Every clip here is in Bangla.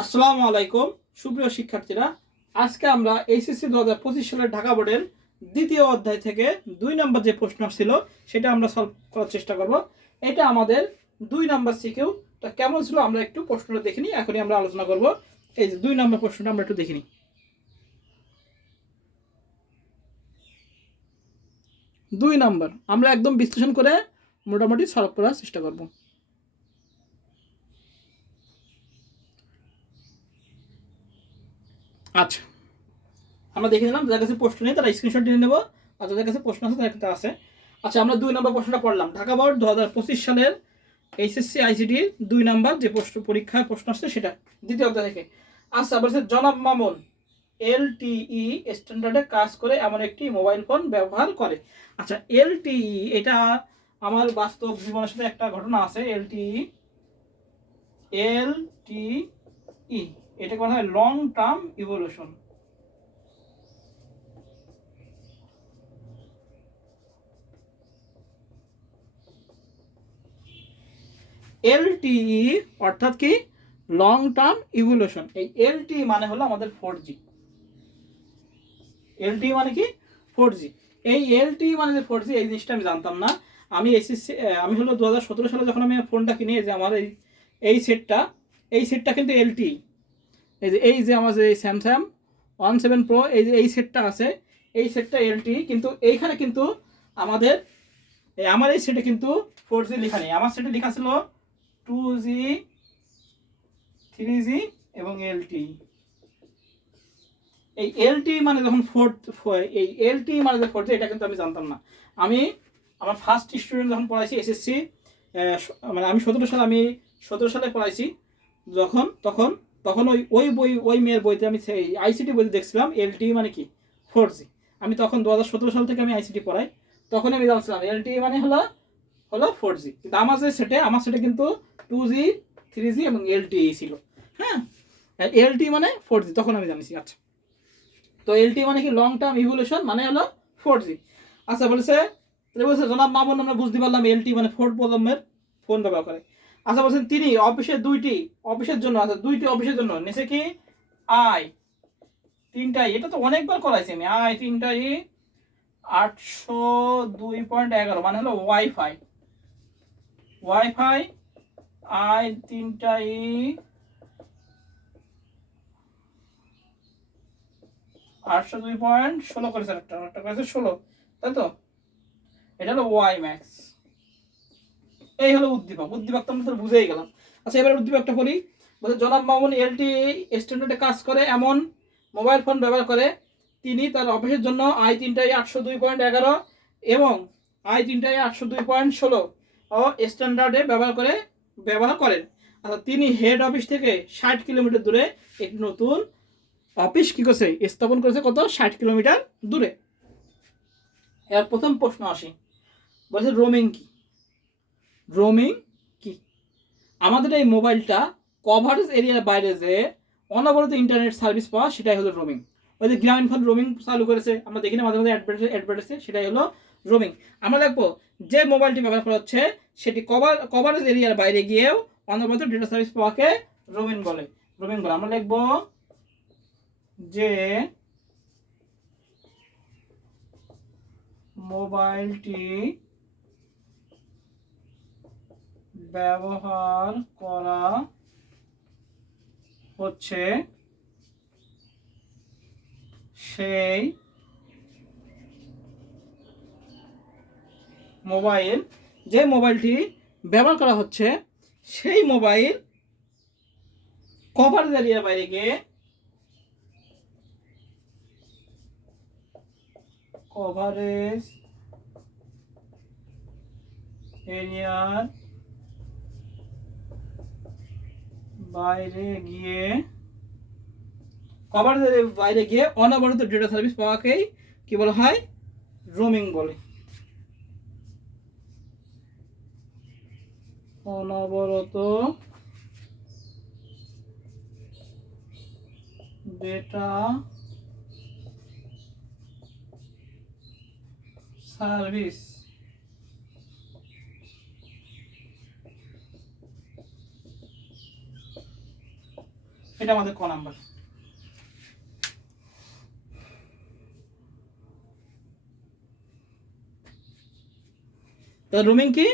আসসালামু আলাইকুম সুপ্রিয় শিক্ষার্থীরা, আজকে আমরা এইচএসসি 2025 সালের ঢাকা বোর্ডের দ্বিতীয় অধ্যায় থেকে 2 নম্বর যে প্রশ্ন ছিল সেটা আমরা সলভ করার চেষ্টা করব। এটা আমাদের 2 নম্বর সিকিউ। তা কেমন ছিল আমরা একটু প্রশ্নটা দেখে নিই, এখনই আমরা আলোচনা করব। এই যে 2 নম্বর প্রশ্নটা আমরা একটু দেখে নিই। 2 নম্বর আমরা একদম বিশ্লেষণ করে মোটামুটি সলভ করার চেষ্টা করব। আচ্ছা, আমরা দেখে নিলাম, যাদের কাছে প্রশ্ন নেই তারা স্ক্রিনশট নিয়ে নেব, আর যাদের কাছে প্রশ্ন আছে তাদের কাছে আছে। আচ্ছা, আমরা 2 নম্বর প্রশ্নটা পড়লাম। ঢাকা বোর্ড 2025 সালের এইচএসসি আইসিটি 2 নম্বর যে পরীক্ষায় প্রশ্ন আসছে সেটা দ্বিতীয় অধ্যায় থেকে। আচ্ছা, বলছে জনাব মামুন এলটিই স্ট্যান্ডার্ডে কাজ করে এমন একটি মোবাইল ফোন ব্যবহার করে। আচ্ছা, এলটিই এটা আমার বাস্তব জীবনের সাথে একটা ঘটনা আছে। এলটিই এটা বলা হয় লং টার্ম ইভলিউশন। এলটিই অর্থাৎ কি লং টার্ম ইভলিউশন। এই এলটিই মানে হলো আমাদের 4G। এলটিই মানে কি 4G। এই এলটিই মানে যে 4G এই জিনিসটা আমি জানতাম না। আমি হলো 2017 সালে যখন আমি ফোনটা কিনি, যে আমার এই সেটটা কিন্তু এলটিই। এই যে আমার যে স্যামসাং 17 প্রো এই সেটটা আছে, এই সেটটা এলটিই। কিন্তু এইখানে কিন্তু আমাদের আমার এই সেটে কিন্তু 4G লেখা নেই। আমার সেটে লেখা ছিল 2G 3G এবং এলটি। এই এলটি মানে যখন এই এলটি মানে যে 4G এটা কিন্তু আমি জানতাম না। আমি আমার ফার্স্ট স্টুডেন্ট যখন পড়াইছি এসএসসি, মানে আমি 17 সালে পড়াইছি যখন, তখন ওই মেয়ের বইতে আমি আইসিটি বইতে দেখছিলাম এলটি মানে কি 4G। আমি তখন 2017 সাল থেকে আমি আইসিটি পড়াই, তখন আমি জানছিলাম এলটি মানে হলো 4G। কিন্তু আমার সেটে কিন্তু 2G 3G এবং এলটি ছিল। হ্যাঁ, এলটি মানে 4G তখন আমি জানিছি। আচ্ছা, তো এলটি মানে কি লং টার্ম ইভলিউশন মানে হলো 4G। আচ্ছা, বলছে জনাব মামুন আমরা বুঝতে পারলাম এলটি মানে 4 প্রজন্মের ফোন ব্যবহার করে। আচ্ছা, বলছেন তিনি অফিসের জন্য, আচ্ছা 2টি অফিসের জন্য নিচে কি আই 3টাই, এটা তো অনেকবার করাইছি আমি। আই 3টাই 802.11 মানে হলো ওয়াইফাই আই 3টাই 802.16 করেছে, একটা করেছে 16, তাই তো? এটা হলো ওয়াই ম্যাক্স। এই হলো উদ্দীপক তো আমরা বুঝেই গেলাম। আচ্ছা, এবার উদ্দীপকটা পড়ি। বলছে জনাব মামুন এলটি স্ট্যান্ডার্ডে কাজ করে এমন মোবাইল ফোন ব্যবহার করে। তিনি তার অফিসের জন্য আই 3টাই 802.11 এবং আই 3টাই 802.16 ও স্ট্যান্ডার্ডে ব্যবহার করেন। আচ্ছা, তিনি হেড অফিস থেকে 60 কিলোমিটার দূরে একটি নতুন অফিস কি করছে, স্থাপন করেছে কত, 60 কিলোমিটার দূরে। এর প্রথম প্রশ্ন আসি, বলছে রোমিং কি? আমাদের এই মোবাইলটা কভারেজ এরিয়ার বাইরে যে অনবরত ইন্টারনেট সার্ভিস পাওয়া, সেটাই হলো রোমিং। ওই যে গ্রামীণ ফোন রোমিং চালু করেছে, আমরা দেখি না মাঝে মাঝে অ্যাডভার্টাইজে, সেটাই হলো রোমিং। আমরা দেখবো যে মোবাইলটি ব্যবহার করা হচ্ছে সেটি কভারেজ এরিয়ার বাইরে গিয়েও অনবরত ডেটা সার্ভিস পাওয়াকে রোমিং বলে। আমরা লিখবো যে মোবাইলটি ব্যবহার করা হচ্ছে সেই মোবাইলটি ব্যবহার করা হচ্ছে সেই মোবাইল কভারেজ এরিয়ার বাইরে গিয়ে কভারেজ এরিয়ার বাইরে গিয়ে অনবরত ডেটা সার্ভিস পাওয়াকেই কি বলা হয়, রোমিং বলে। অনবরত ডেটা সার্ভিস এটা আমাদের ক নাম্বার। তো রোমিং কি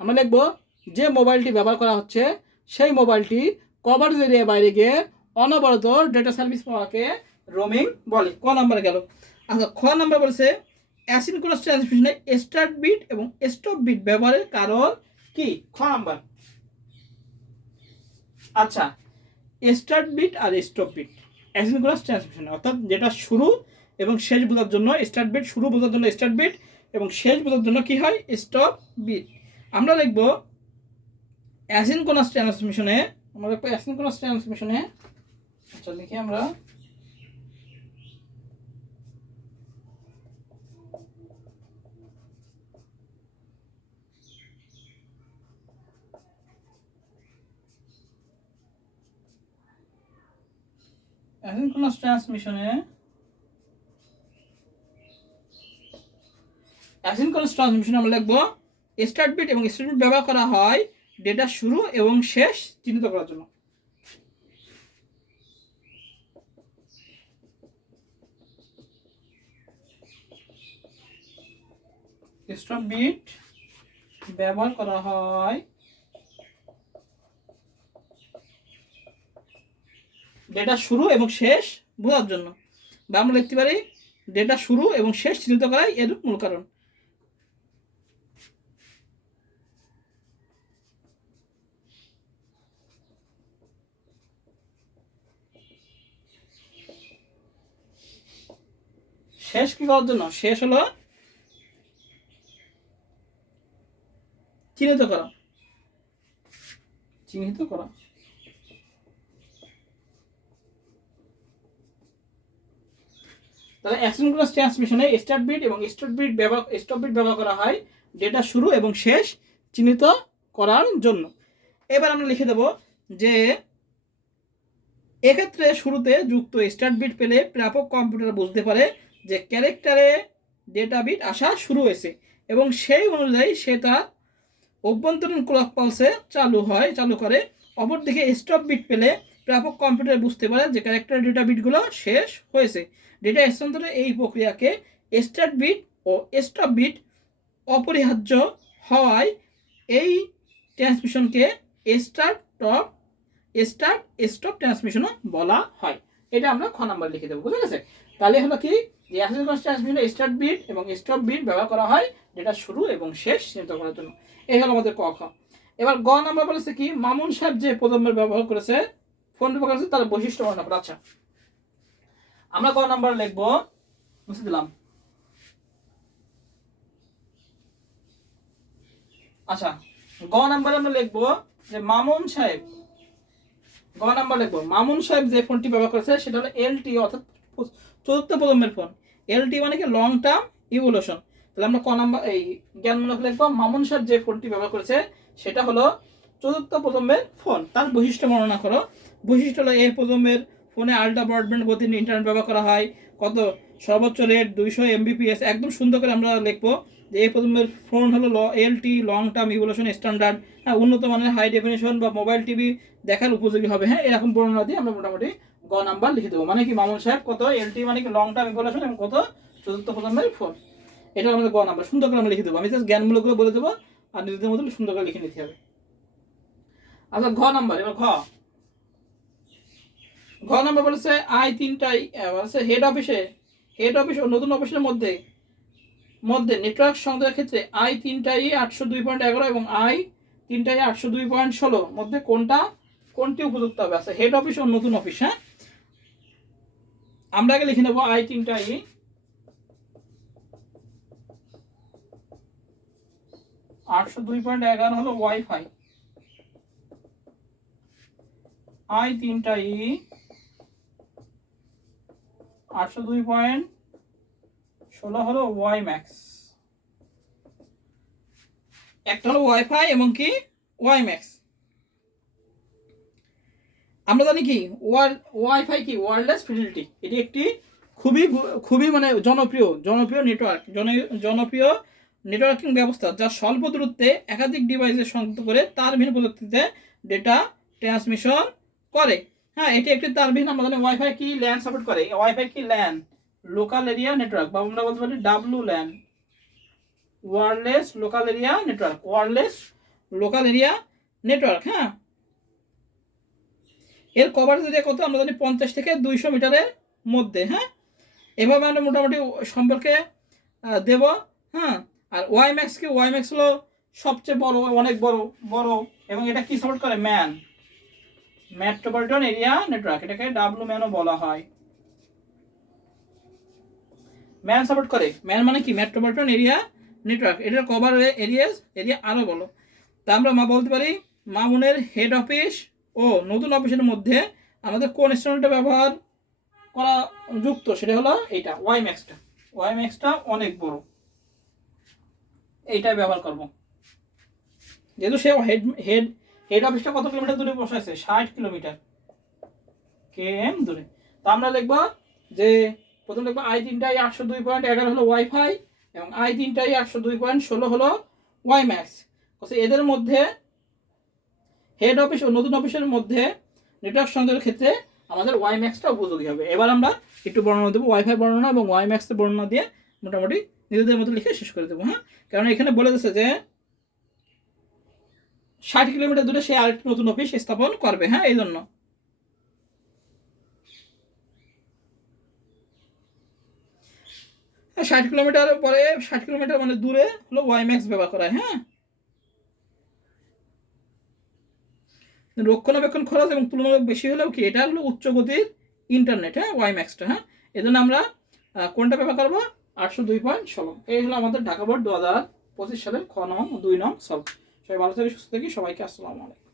আমরা লিখবো যে মোবাইলটি ব্যবহার করা হচ্ছে সেই মোবাইলটি কভারেজ এরিয়ার বাইরে গিয়ে অনবরত ডেটা সার্ভিস পাওয়াকে রোমিং বলে। ক নাম্বার গেল। আচ্ছা, খ নাম্বার বলছে অ্যাসিনক্রোনাস ট্রান্সমিশনে স্টার্ট বিট এবং স্টপ বিট ব্যবহারের কারণ কি? খ নাম্বার। আচ্ছা, স্টার্ট বিট আর স্টপ বিট অ্যাসিনক্রোনাস ট্রান্সমিশনে, অর্থাৎ যেটা শুরু এবং শেষ বোঝার জন্য স্টার্ট বিট, শুরু বোঝার জন্য স্টার্ট বিট এবং শেষ বোঝার জন্য কি হয়? Stop bit. আমরা লিখব অ্যাসিনক্রোনাস ট্রান্সমিশনে, আমরা লিখব অ্যাসিনক্রোনাস ট্রান্সমিশনে। আচ্ছা, লিখি আমরা অ্যাসিনক্রোনাস ট্রান্সমিশনে, অ্যাসিনক্রোনাস ট্রান্সমিশনে আমরা লিখব স্টার্ট বিট এবং স্টপ বিট ব্যবহার করা হয় ডেটা শুরু এবং শেষ চিহ্নিত করার জন্য। স্টপ বিট ব্যবহার করা হয় ডেটা শুরু এবং শেষ বোঝার জন্য, বা আমরা লিখতে পারি ডেটা শুরু এবং শেষ চিহ্নিত করাই এর মূল কারণ। শেষ কি করার জন্য? শেষ হলো চিহ্নিত করা, চিহ্নিত করা। তাহলে অ্যাসিনক্রোনাস ট্রান্সমিশনে স্টার্ট বিট এবং স্টপ বিট ব্যবহার করা হয় ডেটা শুরু এবং শেষ চিহ্নিত করার জন্য। এবার আমরা লিখে দেব যে এক্ষেত্রে শুরুতে যুক্ত স্টার্ট বিট পেলে প্রাপক কম্পিউটার বুঝতে পারে যে ক্যারেক্টারে ডেটা বিট আসা শুরু হয়েছে এবং সেই অনুযায়ী সে তার অভ্যন্তরীণ ক্লক পালসে চালু করে। অপরদিকে স্টপ বিট পেলে প্রাপক কম্পিউটার বুঝতে পারে যে ক্যারেক্টার ডেটা বিটগুলো শেষ হয়েছে। ডেটা স্থানান্তরের এই প্রক্রিয়াকে স্টার্ট বিট ও স্টপ বিট অপরিহার্য হওয়ায় এই ট্রান্সমিশনকে স্টার্ট স্টপ ট্রান্সমিশনও বলা হয়। এটা আমরা খ নাম্বার লিখে দেবো, বুঝে গেছে? তাহলে হলো কি যে অ্যাসিনক্রোনাস ট্রান্সমিশনে স্টার্ট বিট এবং স্টপ বিট ব্যবহার করা হয় ডেটা শুরু এবং শেষ চিহ্নিত করার জন্য। এই হলো আমাদের ক খ। এবার গ নাম্বার বলেছে কি মামুন সাহেব যে প্রজন্মের ব্যবহার করেছে ফোন ব্যবহার করেছে তার বৈশিষ্ট্য বর্ণনা করে। আচ্ছা, আমরা গ নাম্বার লিখবো, বুঝতে দিলাম। আচ্ছা, গ নাম্বার আমরা লিখবো যে মামুন সাহেব, গ নাম্বার লিখবো মামুন সাহেব যে ফোনটি ব্যবহার করেছে সেটা হলো এলটি, অর্থাৎ চতুর্থ প্রজন্মের ফোন। এলটি মানে কি লং টার্ম ইভলিউশন। তাহলে আমরা ক নাম্বার এই জ্ঞানমূলক লিখবো মামুন সাহেব যে ফোনটি ব্যবহার করেছে সেটা হলো চতুর্থ প্রজন্মের ফোন। তার বৈশিষ্ট্য বর্ণনা করো। বৈশিষ্ট্য হলো এই প্রজন্মের ফোনে আল্ট্রা ব্রডব্যান্ড গতির ইন্টারনেট ব্যবহার করা হয়, কত সর্বোচ্চ রেট 200 MBPS। একদম সুন্দর করে আমরা লিখবো যে এই প্রজন্মের ফোন হলো LT long term evolution standard, হ্যাঁ, উন্নত মানের হাই ডেফিনিশন বা মোবাইল টিভি দেখার উপযোগী হবে। হ্যাঁ, এরকম বর্ণনা দিয়ে আমরা মোটামুটি গ নাম্বার লিখে দেবো। মানে কি মামুন সাহেব কত এলটি মানে কি লং টার্ম ইভলিউশন এবং কত চতুর্থ প্রজন্মের ফোন। এটা আমাদের গ নাম্বার সুন্দর করে আমরা লিখে দেবো। আমি জাস্ট জ্ঞানমূলকগুলো বলে দেবো আর নিজেদের মতো সুন্দর করে লিখে নিতে হবে। আচ্ছা, ঘ নাম্বার। এবার ঘ নাম্বার বলেছে আই তিনটাই বলেছে হেড অফিস ও নতুন অফিসের মধ্যে নেটওয়ার্ক সংযোগের ক্ষেত্রে আই তিনটাই 802.11 এবং আই তিনটাই 802.16 মধ্যে কোনটি উপযুক্ত হবে? আচ্ছা, হেড অফিস ও নতুন অফিস। হ্যাঁ, আমরা আগে লিখে নেবো আই তিনটাই 802.11 হলো ওয়াইফাই, আই তিনটাই 802.16 হলো ওয়াই ম্যাক্স। একটা হলো ওয়াইফাই এবং কি ওয়াই ম্যাক্স। আমরা জানি কি ওয়াইফাই কি ওয়্যারলেস ফিডেলিটি, এটি একটি খুবই মানে জনপ্রিয় নেটওয়ার্কিং ব্যবস্থা যা স্বল্প দূরত্বে একাধিক ডিভাইসে সংযুক্ত করে তার ভিন্ন প্রযুক্তিতে ডেটা ট্রান্সমিশন করে। হ্যাঁ, এটি একটি তারবিহীন, আমরা জানি ওয়াইফাই কি ল্যান সাপোর্ট করে। ওয়াইফাই কি ল্যান, লোকাল এরিয়া নেটওয়ার্ক, বা আমরা বলতে পারি W LAN, wireless local area network, wireless local area network. হ্যাঁ, এর কভারেজ এরিয়া কত আমরা জানি 50 থেকে 200 মিটারের মধ্যে। হ্যাঁ, এভাবে আমরা মোটামুটি সম্পর্কে দেব। হ্যাঁ, আর ওয়াইম্যাক্স হলো সবচেয়ে বড়, অনেক বড়, এবং এটা কি সাপোর্ট করে, মেট্রোপলিটন এরিয়া নেটওয়ার্ক, এটাকে ডাব্লু ম্যানও বলা হয়। ম্যান সাপোর্ট করে, ম্যান মানে কি, মেট্রোপলিটন এরিয়া নেটওয়ার্ক, এটার কভার এরিয়া আরও বলো। তা আমরা বলতে পারি মামুনের হেড অফিস ও নতুন অফিসের মধ্যে আমাদের কোন স্ট্যান্ডার্ডটা ব্যবহার করা যুক্ত, সেটা হলো এইটা, ওয়াইম্যাক্সটা অনেক বড়, এইটাই ব্যবহার করব। যেহেতু সে হেড অফিসটা কত কিলোমিটার দূরে বসাইছে, 60 কিলোমিটার কেএম দূরে। তা আমরা লিখবো যে প্রথম লিখবো i3টাই 802.11 হলো ওয়াইফাই, এবং i3টাই 802.16 হলো ওয়াইম্যাক্স। এদের মধ্যে হেড অফিস ও নতুন অফিসের মধ্যে নেটওয়ার্ক সংযোগের ক্ষেত্রে আমাদের ওয়াইম্যাক্সটা উপযোগী হবে। এবার আমরা একটু বর্ণনা দেবো, ওয়াইফাই বর্ণনা এবং ওয়াইম্যাক্সের বর্ণনা দিয়ে মোটামুটি নিজেদের মতো লিখে শেষ করে দেবো। হ্যাঁ, কারণ এখানে বলে দিচ্ছে যে 60 কিলোমিটার দূরে সে আরেকটি নতুন অফিস স্থাপন করবে। হ্যাঁ, এই জন্য 60 কিলোমিটার পরে 60 কিলোমিটার মানে দূরে হলো ওয়াইম্যাক্স ব্যবহার করা হয়। হ্যাঁ, রক্ষণাবেক্ষণ খরচ এবং তুলনামূলক বেশি হলেও কি, এটা হলো উচ্চ গতির ইন্টারনেট। হ্যাঁ, ওয়াইম্যাক্সটা। হ্যাঁ, এই জন্য আমরা কোনটা ব্যবহার করবো, 802.16। এই হলো আমাদের ঢাকা বোর্ড 2025 সালের খ নং 2 নং সলভ। সবাই ভালো থেকে সুস্থ থাকি, সবাইকে আসসালামু আলাইকুম।